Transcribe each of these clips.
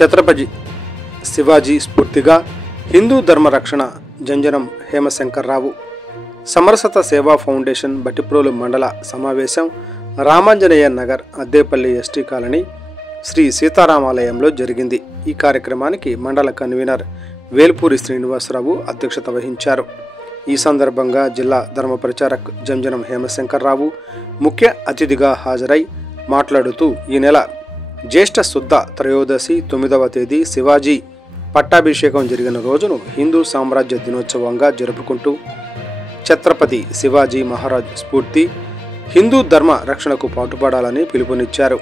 ఛత్రపతి శివాజీ స్ఫూర్తిగా హిందూ ధర్మ రక్షణ జంజనం హేమశంకర్రావు సమరసత సేవా ఫౌండేషన్ బట్టిప్రోలు మండల సమావేశం రామాంజనేయ నగర్ అద్దేపల్లి ఎస్టీ కాలనీ శ్రీ సీతారామాలయంలో జరిగింది. ఈ కార్యక్రమానికి మండల కన్వీనర్ వేల్పూరి శ్రీనివాసరావు అధ్యక్షత వహించారు. ఈ సందర్భంగా జిల్లా ధర్మ ప్రచారక్ జంజనం హేమశంకర్రావు ముఖ్య అతిథిగా హాజరై మాట్లాడుతూ ఈ నెల జ్యేష్ఠ శుద్ధ త్రయోదశి 9వ తేదీ శివాజీ పట్టాభిషేకం జరిగిన రోజును హిందూ సామ్రాజ్య దినోత్సవంగా జరుపుకుంటూ ఛత్రపతి శివాజీ మహారాజ్ స్ఫూర్తి హిందూ ధర్మ రక్షణకు పాటుపడాలని పిలుపునిచ్చారు.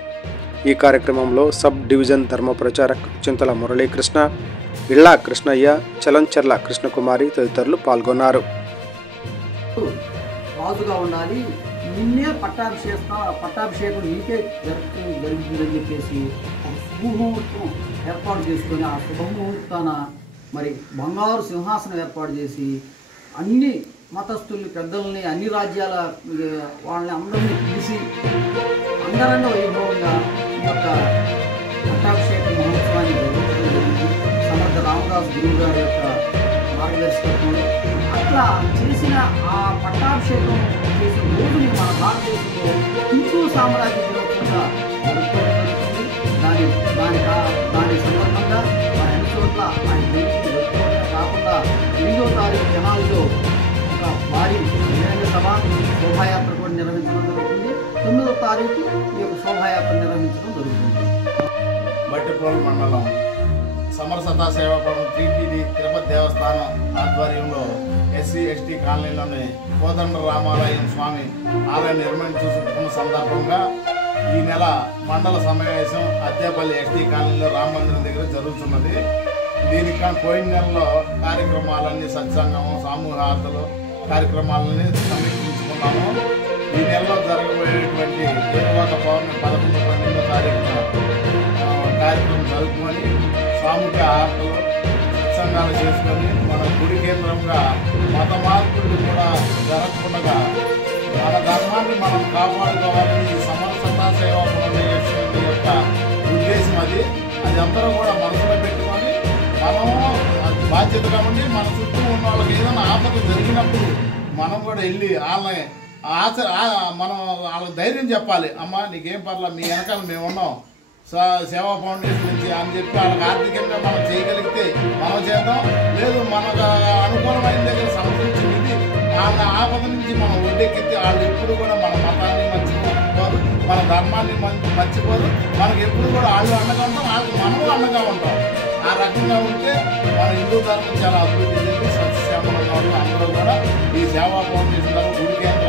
ఈ కార్యక్రమంలో సబ్ డివిజన్ ధర్మ ప్రచారక్ చింతల మురళీకృష్ణ, ఇళ్ళా కృష్ణయ్య, చలంచర్ల కృష్ణకుమారి తదితరులు పాల్గొన్నారు. రాజుగా ఉండాలి, నిన్నే పట్టాభిషేకం నీకే జరుగుతుందని చెప్పేసి శుభముహూర్తం ఏర్పాటు చేసుకొని ఆ శుభముహూర్తాన మరి బంగారు సింహాసనం ఏర్పాటు చేసి అన్ని మతస్థుల్ని పెద్దల్ని అన్ని రాజ్యాల వాళ్ళని అందరినీ పిలిచి అంగరంగ వైభవంగా ఈ యొక్క పట్టాభిషేక మహోత్సవాన్ని జరుగుతుంది. సమర్థ రామదాస్ గురువు గారి యొక్క మార్గదర్శకత్వంలో అట్లా చేసిన ఆ పట్టాభిషేకం చేసిన రోజుని మన భారతదేశంలో హిందూ సామ్రాజ్య దినోత్సవంగా జరుపుకోవడం జరుగుతుంది. దాని సందర్భంగా మన అన్ని చోట్ల ఆయన జయంతిని జరుపుకోవడమే కాకుండా 8వ తారీఖు జనాల్లో ఒక భారీ బహిరంగ సభ శోభాయాత్ర కూడా నిర్వహించడం జరుగుతుంది. 9వ తారీఖు ఈ యొక్క శోభాయాత్ర నిర్వహించడం జరుగుతుంది. బట్టిప్రోలు మండలం సమరసత సేవాపురం టీటీడీ తిరుపతి దేవస్థానం ఆధ్వర్యంలో ఎస్సీ ఎస్టీ కాలనీలోని కోదండ రామాలయం స్వామి ఆలయం నిర్మించుకున్న సందర్భంగా ఈ నెల మండల సమావేశం అద్దేపల్లి ఎస్టీ కాలనీలో రామ మందిరం దగ్గర జరుగుతున్నది. దీనికి పోయిన నెలలో కార్యక్రమాలన్నీ సత్సంగము సామూహికతలు కార్యక్రమాలని సమీక్షించుకున్నాము. ఈ నెలలో జరగబోయేటువంటి ఏరువాక పౌర్ణమి 11, 12వ తారీఖున కార్యక్రమం జరుపుకొని సామూహిక ఆటలు సత్సంగాలు చేసుకొని మన గుడి కేంద్రంగా మత మార్పులు కూడా జరగకుండా మన ధర్మాన్ని మనం కాపాడుకోవాలని ఈ సమరసత సేవా ఫౌండేషన్ యొక్క ఉద్దేశం అది అందరూ కూడా మనసులో పెట్టుకొని మనము బాధ్యతగా ఉండి మన చుట్టూ ఉన్న వాళ్ళకి ఏదైనా ఆపద జరిగినప్పుడు మనం కూడా వెళ్ళి వాళ్ళని మనం వాళ్ళకి ధైర్యం చెప్పాలి. అమ్మ నీకేం పర్లేదు, మీ వెనకాల మేము ఉన్నాం సేవా ఫౌండేషన్ నుంచి అని చెప్పి వాళ్ళకి ఆర్థికంగా మనం చేయగలిగితే మనం చేద్దాం. లేదు మనకు అనుకూలమైన దగ్గర సమర్పించి ఇది వాళ్ళ ఆపద నుంచి మనం ఒడ్డెక్కితే వాళ్ళు ఎప్పుడు కూడా మన మతాన్ని మర్చిపోరు, మన ధర్మాన్ని మర్చిపోరు. మనకి ఎప్పుడు కూడా వాళ్ళు అండగా ఉంటాం, వాళ్ళకి మనము అండగా ఉంటాం. ఆ రకంగా ఉంటే మన హిందూ ధర్మం చాలా అభివృద్ధి చెంది సత్యశ్యామలంగా అందరూ కూడా ఈ సేవా ఫౌండేషన్ గుడి కేంద్రం